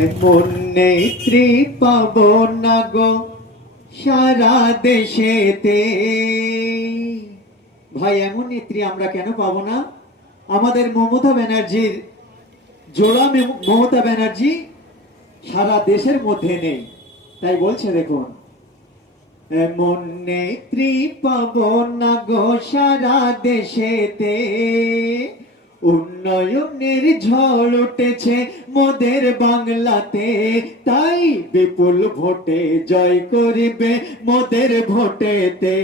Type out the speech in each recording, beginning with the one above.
এমন নেত্রী পাব না গো সারা দেশেতে। ভাই, এমন নেত্রী আমরা কেন পাবো না? আমাদের মমতা ব্যানার্জির জোড়া মমতা ব্যানার্জি সারা দেশের মধ্যে নেই। তাই বলছে দেখুন, এমন নেত্রী পাব না গো সারা দেশেতে, উন্নয়নের ঝড় উঠেছে মোদের বাংলাতে, তাই বিপুল ভোটে জয় করিবে মোদের ভোটেতে।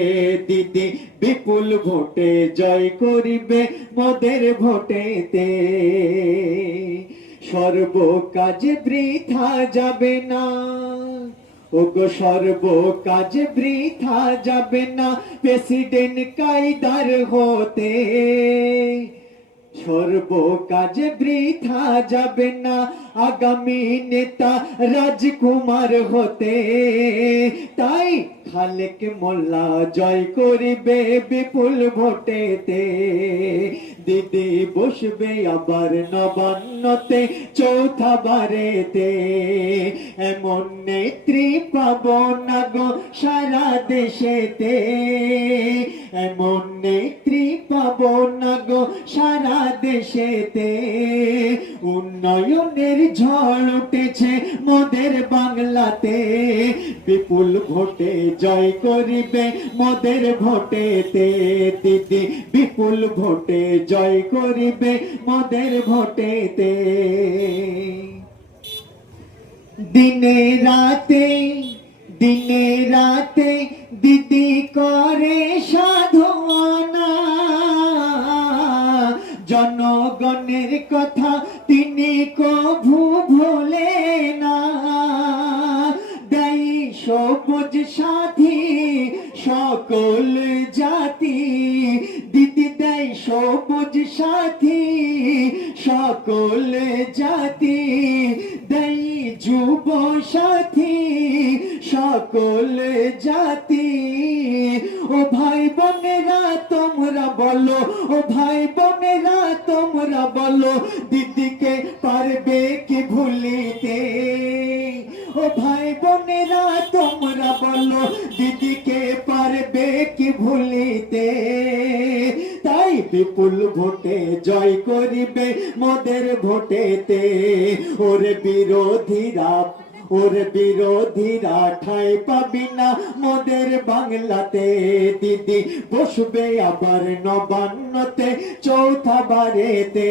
দিদি বিপুল ভোটে জয় করিবে মোদের ভোটেতে। সর্ব কাজে বৃথা যাবে না, ওগো সর্ব কাজে বৃথা যাবে না প্রেসিডেন্ট কায়দার হতে। সর্ব কাজে বৃথা যাবে না আগামী নেতা রাজকুমার হতে, তাই খালেক মোল্লা জয় করিবে বিপুল ভোটেতে। দিদি বসবে আবার নবান্নতে চৌথা বারেতে। এমন নেত্রী পাব না গো সারা দেশেতে, এমন নেত্রী পাব না গো সারা দেশেতে। উন্নয়নের ঝড় উঠেছে মোদের বাংলাতে, বিপুল ভোটে জয় করিবে মোদের ভোটেতে। দিদি বিপুল ভোটে জয় করিবে মোদের ভোটেতে। দিনে রাতে দিনে রাতে দিদি করে সাধনা, জনগণের কথা তিনি কভু ভোলে না। দেয় সবুজ সাথী সকল জাতি, দিদি দেয় সবুজ সাথী সকল জাতি। দেয় যুব সাথী সকল জাতি। ও ভাই বোনেরা তোমরা বলো, ও ভাই বোনেরা তোমরা বলো, দিদিকে পারবে কি ভুলিতে? ও ভাই বোনেরা তোমরা বলো, দিদিকে পারবে কি ভুলিতে? তাই বিপুল ভোটে জয় করিবে মোদের ভোটেতে। ওরে বিরোধীরা, ওরে বিরোধীরা ঠাঁই পাবি না মোদের বাংলাতে। দিদি বসবে আবার নবান্নতে চৌথা বারেতে।